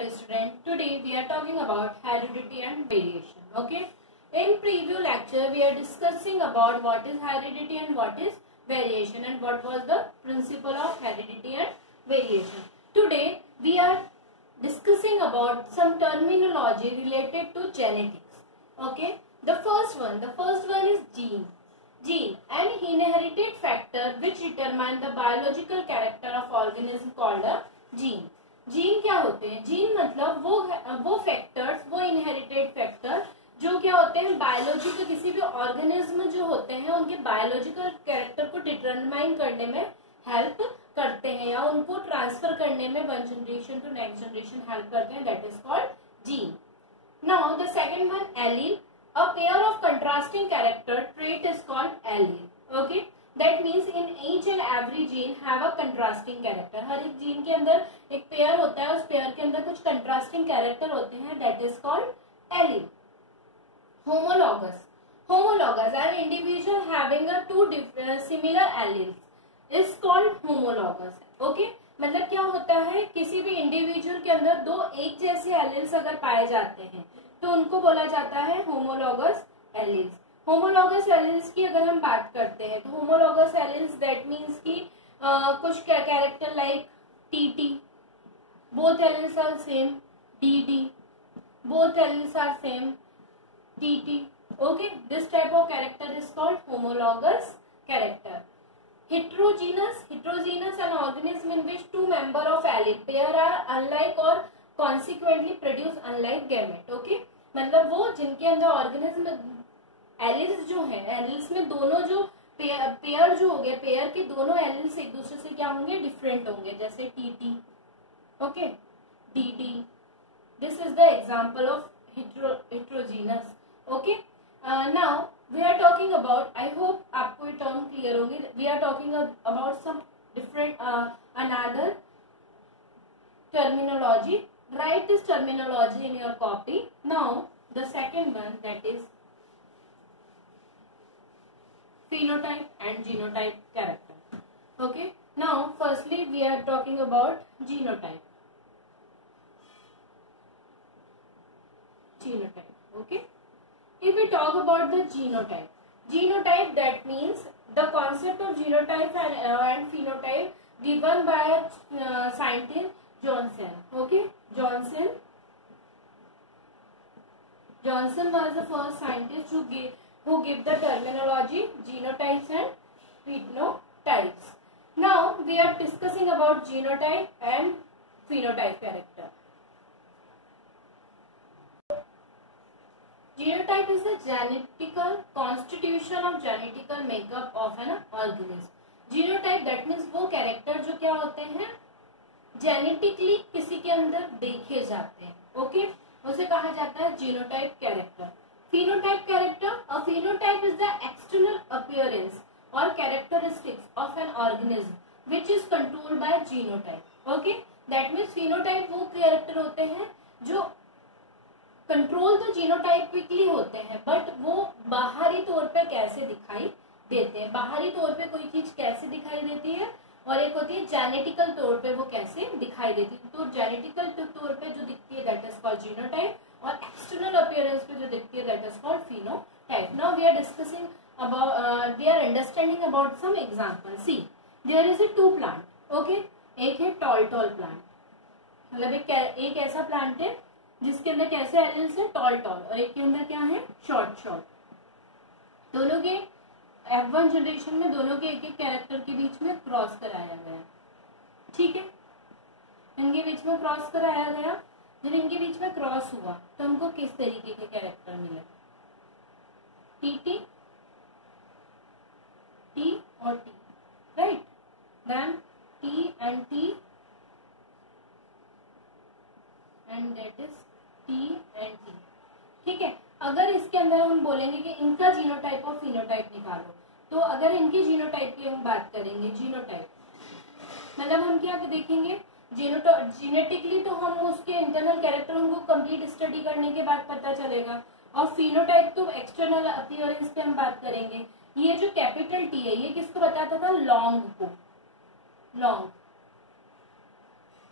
dear student, today we are talking about heredity and variation. Okay, in preview lecture we are discussing about what is heredity and what is variation and what was the principle of heredity and variation. Today we are discussing about some terminology related to genetics. Okay, the first one is gene. Gene, an inherited factor which determine the biological character of organism called a gene. Gene क्या होते हैं? Gene मतलब वो factors, वो inherited factor जो क्या होते हैं बायोलॉजी के किसी भी ऑर्गेनिज्म जो होते हैं उनके बायोलॉजिकल कैरेक्टर को डिटरमाइन करने में हेल्प करते हैं या उनको ट्रांसफर करने में one generation to next generation help करते हैं. That is called gene. Now the second one allele. A pair of contrasting character trait is called allele. Okay, That means in each and every gene have a contrasting character. हर एक gene के अंदर एक pair होता है, उस pair के अंदर कुछ contrasting character होते हैं. That is called allele. Homologous. An individual having a two similar alleles is called homologous. Okay? मतलब क्या होता है किसी भी इंडिविजुअल के अंदर दो एक जैसे एलील्स अगर पाए जाते हैं तो उनको बोला जाता है होमोलॉगस एलील्स. होमोलॉगस एलील्स की अगर हम बात करते हैं तो होमोलॉगस एलील्स दैट मीन्स की कुछ character like TT, both alleles are same. DD, both alleles are same. TT. Okay, this type of character is called homologous character. Heterogeneous an organism in which two member of allele pair are unlike or consequently produce unlike gamete. Okay, मतलब वो जिनके अंदर organism alleles जो है, alleles में दोनों जो pair जो हो गए, पेयर के दोनों एलिल्स एक दूसरे से क्या होंगे डिफरेंट होंगे. जैसे TT, okay, DD. This is the example of heterogeneous. Okay, now we are talking about, I hope आपको ये टर्म क्लियर होंगे. We are talking about some different another terminology. Write this terminology in your copy. Now the second one, that is phenotype and genotype character. Okay, now firstly we are talking about genotype. Okay, if we talk about the genotype that means the concept of genotype and phenotype given by scientist Johnson. Okay, Johnson was the first scientist who give the terminology genotypes and phenotypes. Now we are discussing about genotype and phenotype character. Genotype is the genetical constitution of genetical makeup of an organism. Genotype that means वो character जो क्या होते हैं genetically किसी के अंदर देखे जाते हैं. ओके, उसे कहा जाता है genotype character. phenotype character, a phenotype is the external appearance or characteristics of an organism which is controlled by genotype. Okay, that means phenotype वो character होते हैं जो कंट्रोल तो जीनोटाइपिकली होते हैं बट वो बाहरी तौर पे कैसे दिखाई देते हैं, बाहरी तौर पे कोई चीज कैसे दिखाई देती है और एक होती है जेनेटिकल तौर पे वो कैसे दिखाई देती है. तो जेनेटिकल तौर पे जो दिखती है दैट इज कॉल्ड जीनोटाइप और एक्सटर्नल अपीयरेंस पे जो दिखती है that is called phenotype. Now we are discussing about, we are understanding about some example. See, there is a two plant. Okay, एक है टॉल प्लांट, मतलब एक ऐसा प्लांट है जिसके अंदर कैसे एलिल्स है टॉल और एक के अंदर क्या है शॉर्ट. दोनों के F1 जनरेशन में दोनों के एक कैरेक्टर के बीच में क्रॉस कराया गया. ठीक है, इनके बीच में क्रॉस कराया गया. जब इनके बीच में क्रॉस हुआ तो हमको किस तरीके के कैरेक्टर मिले? टी और T, right. Then T and that is T and T. ठीक है, अगर इसके अंदर हम बोलेंगे कि इनका जीनोटाइप और फिनोटाइप निकालो तो अगर इनकी जीनोटाइप की हम बात करेंगे, जीनोटाइप मतलब हम क्या देखेंगे जेनेटिकली तो हम उसके इंटरनल कैरेक्टर हमको कंप्लीट स्टडी करने के बाद पता चलेगा और फिनोटाइप तो एक्सटर्नल अपीयरेंस पे हम बात करेंगे. ये जो कैपिटल टी है ये किसको बताता था? लॉन्ग को.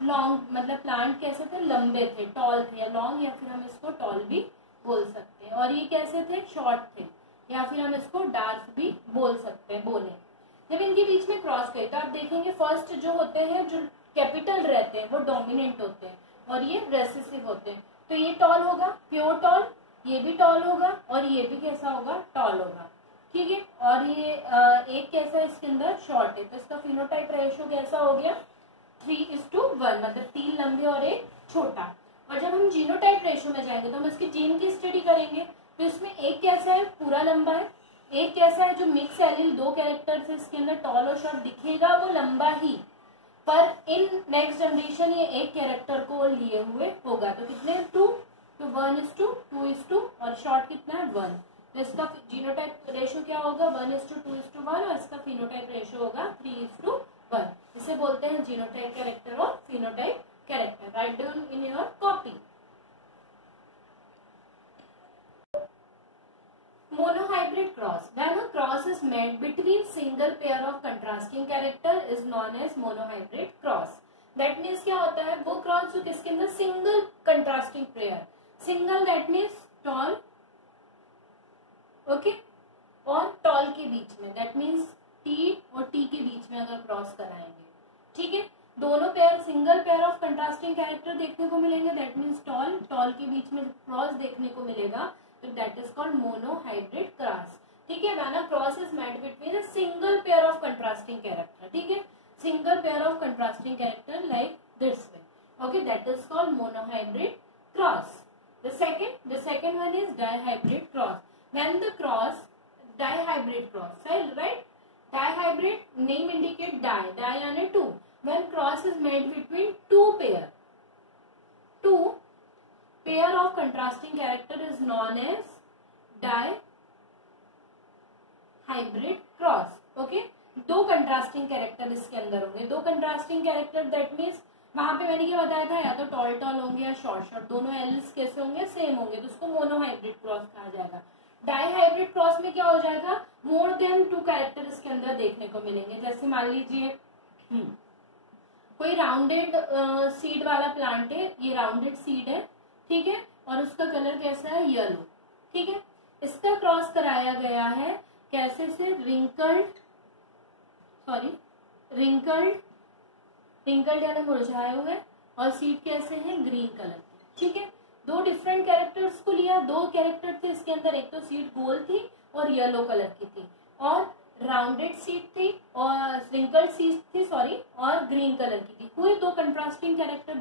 लॉन्ग मतलब प्लांट कैसे थे, लंबे थे, टॉल थे, या लॉन्ग, या फिर हम इसको टॉल भी बोल सकते हैं। और ये कैसे थे, शॉर्ट थे, या फिर हम इसको डार्क भी बोल सकते हैं, बोले। जब इनके बीच में क्रॉस करें तो आप देखेंगे फर्स्ट जो होते हैं, जो कैपिटल रहते हैं वो डोमिनेंट होते हैं और ये रेसेसिव होते हैं। तो ये टॉल होगा, प्योर टॉल, ये भी टॉल होगा और ये भी कैसा होगा, टॉल होगा, ठीक है। और ये एक कैसा है इसके अंदर, शॉर्ट है, तो इसका फिनोटाइप रेशियो कैसा हो गया, 3:1, मतलब 3 लंबे और 1 छोटा। और जब हम जीनोटाइप रेशियो में जाएंगे तो हम इसकी जीन की स्टडी करेंगे, तो इसमें एक कैसा है, पूरा लंबा है, एक कैसा है जो मिक्स एलील, 2 कैरेक्टर से इसके अंदर टॉल और शॉर्ट, दिखेगा वो लंबा ही, पर इन नेक्स्ट जनरेशन ये एक कैरेक्टर को लिए हुए होगा। तो कितने, 2, तो 1:2:2 और शॉर्ट कितना है, 1। तो इसका जीनोटाइप रेशियो क्या होगा, 1:2:1 और इसका फिनोटाइप रेशियो होगा 3:1। इसे बोलते हैं जीनोटाइप कैरेक्टर और phenotype character. Write down in your copy. Monohybrid cross. When a cross is made between single pair of contrasting character is known as monohybrid cross. That means क्या होता है, वो cross जो किसके अंदर, single contrasting pair, single that means tall, okay, और tall के बीच में, दैट मीन्स टी और टी के बीच में अगर क्रॉस कराएंगे, ठीक है, दोनों pair, single pair of contrasting character देखने को मिलेंगे, दैट मीन्स टॉल, टॉल के बीच में क्रॉस देखने को मिलेगा, तो that is called monohybrid cross, ठीक है। When a cross is made between a single pair of contrasting character, ठीक है, single pair of contrasting character like this way, okay, that is called monohybrid cross. The second one is dihybrid cross. When the cross, dihybrid cross, right? Dihybrid name indicate di यानी 2. When cross is made between two pair of contrasting character is known as dihybrid cross. Okay? 2 contrasting character इसके अंदर होंगे, 2 contrasting character, that means वहां पे मैंने क्या बताया था, या तो टॉल टॉल होंगे या शॉर्ट शॉर्ट, दोनों एल्स कैसे होंगे, सेम होंगे, तो उसको मोनोहाइब्रिड क्रॉस कहा जाएगा। डाईहाइब्रिड क्रॉस में क्या हो जाएगा, मोर देन 2 कैरेक्टर इसके अंदर देखने को मिलेंगे। जैसे मान लीजिए कोई राउंडेड सीड वाला प्लांट है, ये राउंडेड सीड है, ठीक है, और उसका कलर कैसा है, येलो, ठीक है, इसका क्रॉस कराया गया है कैसे से, रिंकल्ड यानी मुरझाए हुए, और सीड कैसे हैं, ग्रीन कलर की, ठीक है। 2 डिफरेंट कैरेक्टर्स को लिया, 2 कैरेक्टर थे इसके अंदर, एक तो सीड गोल थी और येलो कलर की थी, और राउंडेड सीड थी और रिंकल्ड सीड थी, सॉरी, और ग्रीन कलर की थी। हुए 2 कंट्रास्टिंग कैरेक्टर,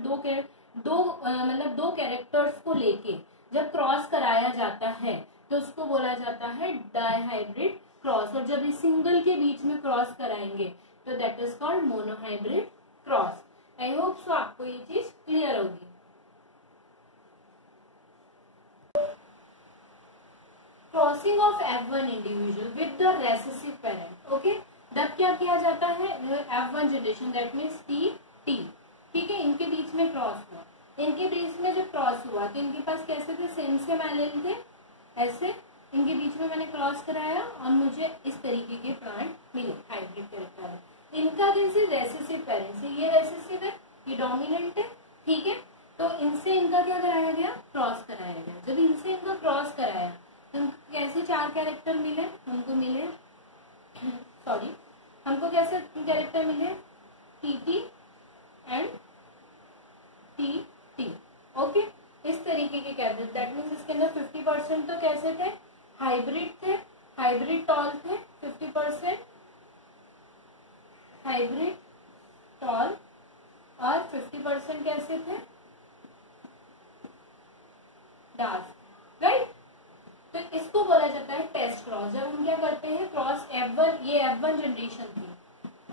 दो कैरेक्टर्स को लेके जब क्रॉस कराया जाता है तो उसको बोला जाता है डाईहाइब्रिड क्रॉस। और जब इस सिंगल के बीच में क्रॉस कराएंगे तो that is called monohybrid cross. I hope so आपको ये चीज क्लियर होगी। Crossing of F1 individual with the recessive parent, okay, तब क्या किया जाता है, F1 generation, that means T, ठीक है, इनके बीच में क्रॉस हुआ, इनके बीच में जब क्रॉस हुआ तो इनके पास कैसे थे, सेम एलील थे, ऐसे इनके बीच में मैंने क्रॉस कराया और मुझे इस तरीके के प्लांट मिले, हाइब्रिड कैरेक्टर। इनका कैसे, रेसेसिव पेरेंट्स है, ये रेसेसिव है, ये डोमिनेंट है, ठीक है, तो इनसे इनका क्या कराया गया, क्रॉस कराया गया। जब इनसे इनका क्रॉस कराया तो कैसे 4 कैरेक्टर मिले, हमको कैसे कैरेक्टर मिले, टी एंड टी, ओके, इस तरीके के कैरेक्टर, दैट मीन्स इसके अंदर 50% तो कैसे थे, हाइब्रिड थे, हाइब्रिड टॉल थे, 50% हाइब्रिड टॉल, और 50% कैसे थे, डार्क, राइट। तो इसको बोला जाता है टेस्ट क्रॉस। जब हम क्या करते हैं, क्रॉस F1, ये F1 जनरेशन थी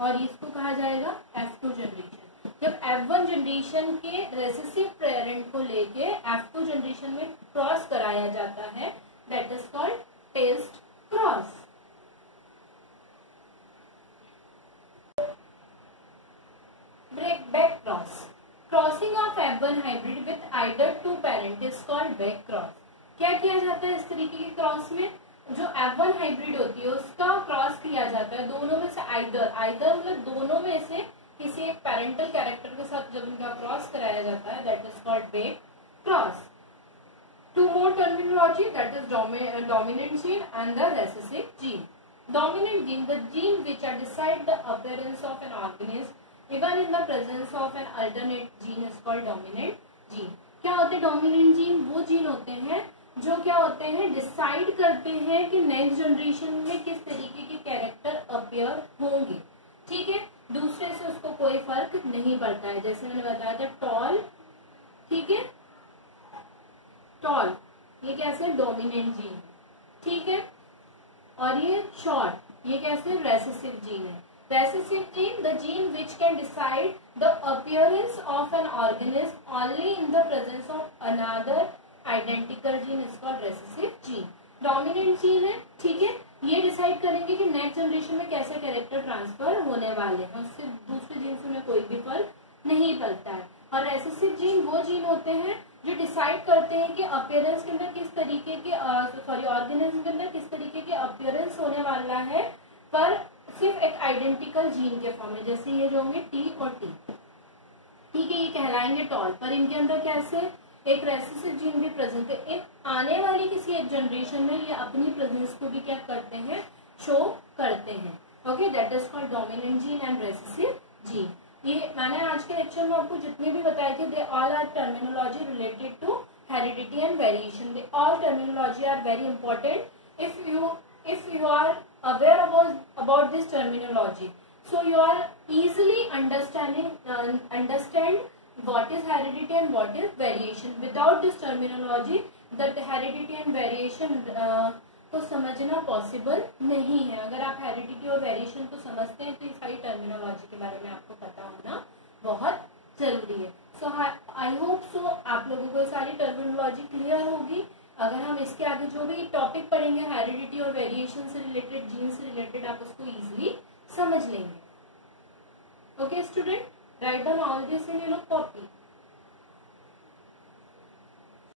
और इसको कहा जाएगा F2 जनरेशन। जब F1 जनरेशन के रेसेसिव पेरेंट को लेके F2 जनरेशन में क्रॉस कराया जाता है, that is called test cross. Back cross, crossing of F1 hybrid with either 2 parent is called back cross. क्या किया जाता है इस तरीके के क्रॉस में, जो F1 हाइब्रिड होती है उसका क्रॉस किया जाता है दोनों में से आइदर मतलब दोनों में से किसी एक पेरेंटल कैरेक्टर के साथ जब इनका क्रॉस कराया जाता है, that is called back cross. Two more terminology, that is dominant gene and the recessive gene. Dominant gene, the gene which decide the appearance of an organism even in the presence of an alternate gene is called dominant gene. क्या होते हैं dominant gene? वो gene होते हैं जो क्या होते हैं, डिसाइड करते हैं कि नेक्स्ट जनरेशन में किस तरीके के कैरेक्टर अपियर होंगे. ठीक है, दूसरे से उसको कोई फर्क नहीं पड़ता है. जैसे मैंने बताया था टॉल, ठीक है, टॉल ये कैसे डोमिनेंट जीन. ठीक है, और ये शॉर्ट ये कैसे रेसेसिव जीन है. Recessive gene, the gene which can decide the appearance of an organism only in the presence of another identical gene is called recessive gene. Dominant gene है, ठीक है, ये डिसाइड करेंगे कि नेक्स्ट जनरेशन में कैसे character transfer होने वाले हैं, उससे दूसरे जीन से में कोई भी फर्क नहीं पड़ता है. और रेसेसिव जीन वो जीन होते हैं जो डिसाइड करते हैं कि अपीयरेंस के अंदर किस तरीके के ऑर्गेनिज्म के अंदर किस तरीके के अपीयरेंस होने वाला है, पर सिर्फ एक आइडेंटिकल जीन के फॉर्म में. जैसे ये जो होंगे टी और टी, ठीक है, ये कहलाएंगे टॉल, पर इनके अंदर कैसे एक रेसेसिव जीन भी प्रेजेंट है. इन आने वाली किसी एक जनरेशन में ये अपनी प्रेजेंस को भी क्या करते हैं, शो करते हैं. Okay, that is called dominant gene and recessive gene. ये मैंने आज के लेक्चर में आपको जितने भी बताए थे, they all are terminology related to heredity and variation. They all terminology are very important. if you are aware about this terminology, so you are easily understand what is heredity and what is variation. Without this terminology, that heredity and variation को समझना possible नहीं है. अगर आप heredity और variation को समझते हैं तो इस सारी टर्मिनोलॉजी के बारे में आपको पता होना बहुत जरूरी है. सो आई होप सो आप लोगों को सारी टर्मिनोलॉजी क्लियर होगी. अगर हम इसके आगे जो भी टॉपिक पढ़ेंगे हेरिडिटी और वेरिएशन से रिलेटेड, जीन से रिलेटेड, आप उसको इजीली समझ लेंगे. Okay student, write down all this in your copy.